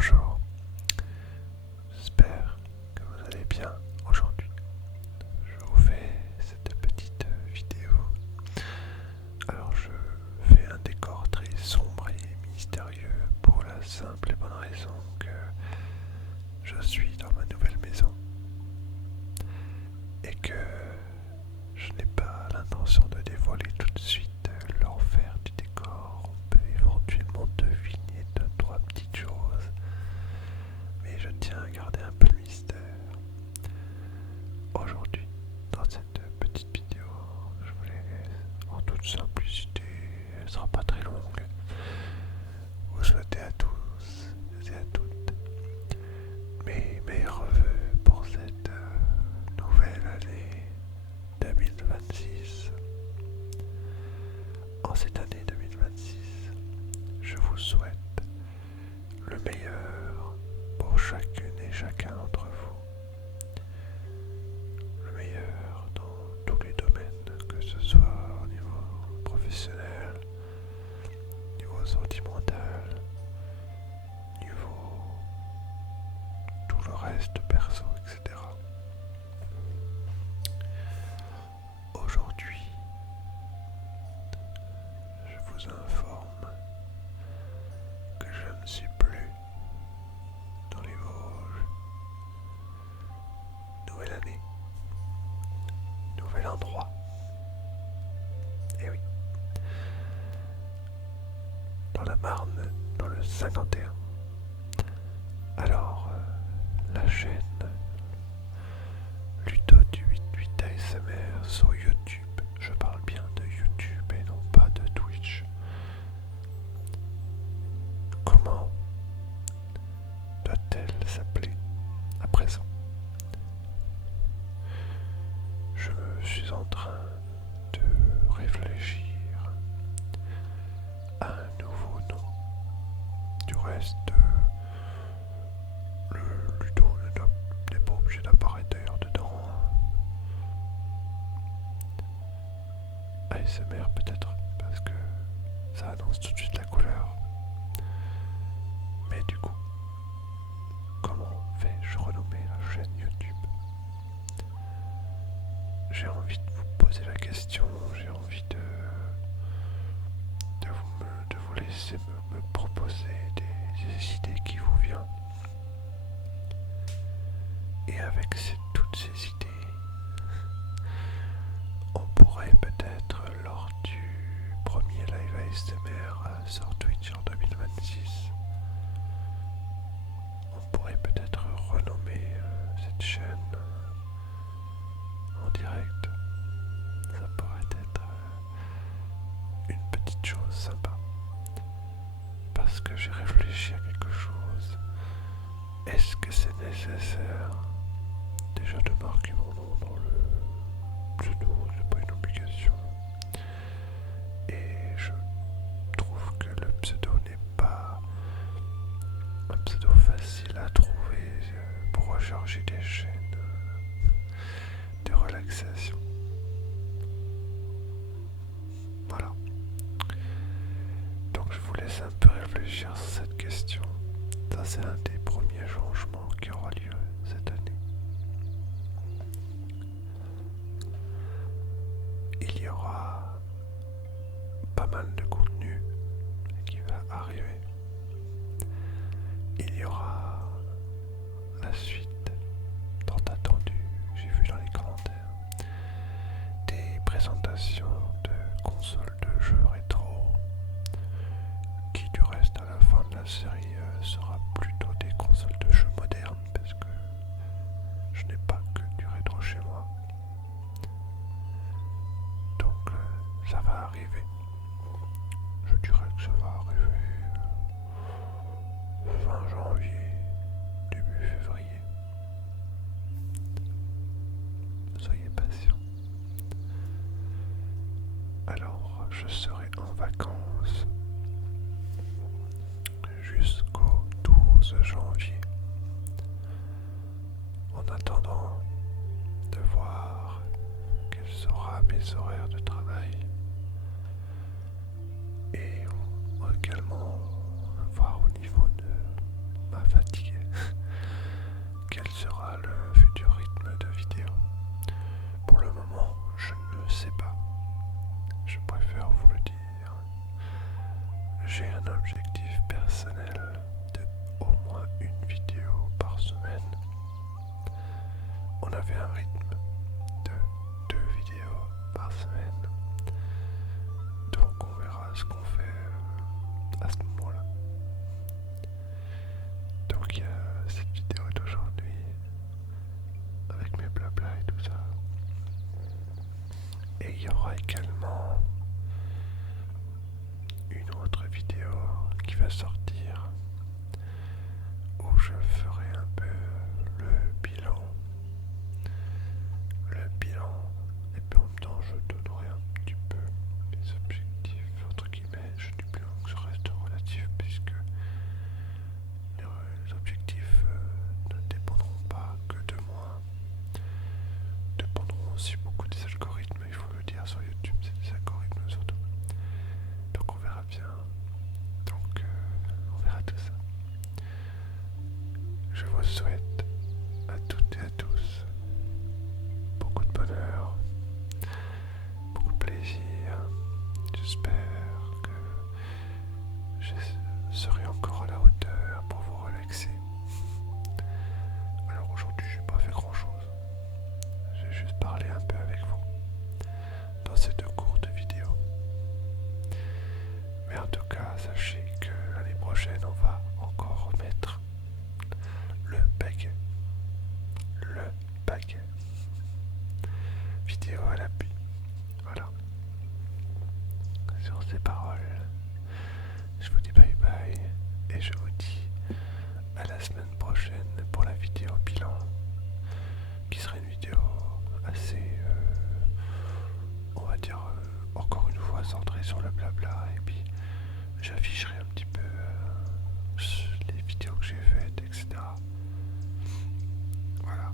Bonjour, j'espère que vous allez bien aujourd'hui. Je vous fais cette petite vidéo. Alors je fais un décor très sombre et mystérieux pour la simple et bonne raison que je suis dans ma nouvelle maison et que je n'ai pas l'intention de dévoiler tout de suite l'enfer du décor. On peut éventuellement deviner deux, trois petites choses, mais je tiens à garder un peu le mystère. Aujourd'hui, dans cette petite vidéo, je voulais, en toute simplicité, elle ne sera pas très longue, vous souhaiter à tous et à toutes mes meilleurs vœux pour cette nouvelle année 2026. En cette année 2026, je vous souhaite le meilleur pour chacune et chacun d'entre vous. Le meilleur dans tous les domaines, que ce soit au niveau professionnel, niveau sentimental, niveau tout le reste perso, etc. Aujourd'hui, je vous informe que je ne suis plus dans les Vosges. Nouvelle année, nouvel endroit. Et oui, dans la Marne, dans le 51. Alors, la chaîne Ludo du 88 ASMR sur YouTube, je parle bien de YouTube et non pas de Twitch. Comment doit-elle s'appeler à présent? Je suis en train de réfléchir à un nouveau nom. Du reste, le Ludo n'est pas obligé d'apparaître d'ailleurs dedans. ASMR peut-être, parce que ça annonce tout de suite la couleur. Mais du coup, comment vais-je renommer la chaîne YouTube? J'ai envie de vous poser la question, j'ai envie de vous laisser me proposer des idées qui vous viennent. Et avec toutes ces idées, on pourrait peut-être, lors du premier live ASMR sur Twitch en 2026, on pourrait peut-être renommer cette chaîne en direct. Ça pourrait être une petite chose sympa. Parce que j'ai réfléchi à quelque chose. Est-ce que c'est nécessaire déjà de marquer mon nom dans le pseudo? C'est pas une obligation. Et je trouve que le pseudo n'est pas un pseudo facile à trouver pour recharger des chaînes de relaxation. Voilà. Donc je vous laisse un peu réfléchir sur cette question. Ça, c'est un des premiers changements qui aura lieu cette année. Il y aura pas mal de contenu qui va arriver. Il y aura la suite tant attendue, j'ai vu dans les commentaires, des présentations de consoles de jeux rétro qui du reste à la fin de la série sera plutôt des consoles de jeux modernes parce que je n'ai pas que du rétro chez moi. Donc ça va arriver. Je dirais que ça va arriver fin janvier, début février. Soyez patients. Alors je serai en vacances jusqu'au 12 janvier. En attendant de voir quels seront mes horaires de travail et également voir au niveau de ma famille sera le futur rythme de vidéo. Pour le moment, je ne sais pas. Je préfère vous le dire. J'ai un objectif personnel de au moins une vidéo par semaine. On avait un rythme de 2 vidéos par semaine. Donc on verra ce qu'on fait à ce moment-là. Donc il y a cette vidéo d'aujourd'hui avec mes blabla et tout ça. Et il y aura également une autre vidéo qui va sortir où je ferai un peu le bilan. Et puis en même temps je donnerai un petit peu mes objectifs, entre guillemets. Je dis bien que ça reste relatif puisque les objectifs ne dépendront pas que de moi, dépendront aussi beaucoup des algorithmes, il faut le dire, sur YouTube c'est des algorithmes surtout. Donc on verra bien. Donc on verra tout ça. Je vous souhaite à toutes et à tous beaucoup de bonheur, beaucoup de plaisir. J'espère que je serai encore à la hauteur pour vous relaxer. Alors aujourd'hui j'ai pas fait grand chose. J'ai juste parlé un peu avec vous dans ces 2 courtes vidéos. Mais en tout cas, sachez que l'année prochaine, on va encore remettre le paquet. Le paquet. Vidéo à l'appui. Voilà. Sur ces paroles, je vous dis bye bye et je vous dis à la semaine prochaine pour la vidéo bilan qui sera une vidéo assez, on va dire, encore une fois centrée sur le blabla et puis j'afficherai un petit peu les vidéos que j'ai faites, etc. Voilà.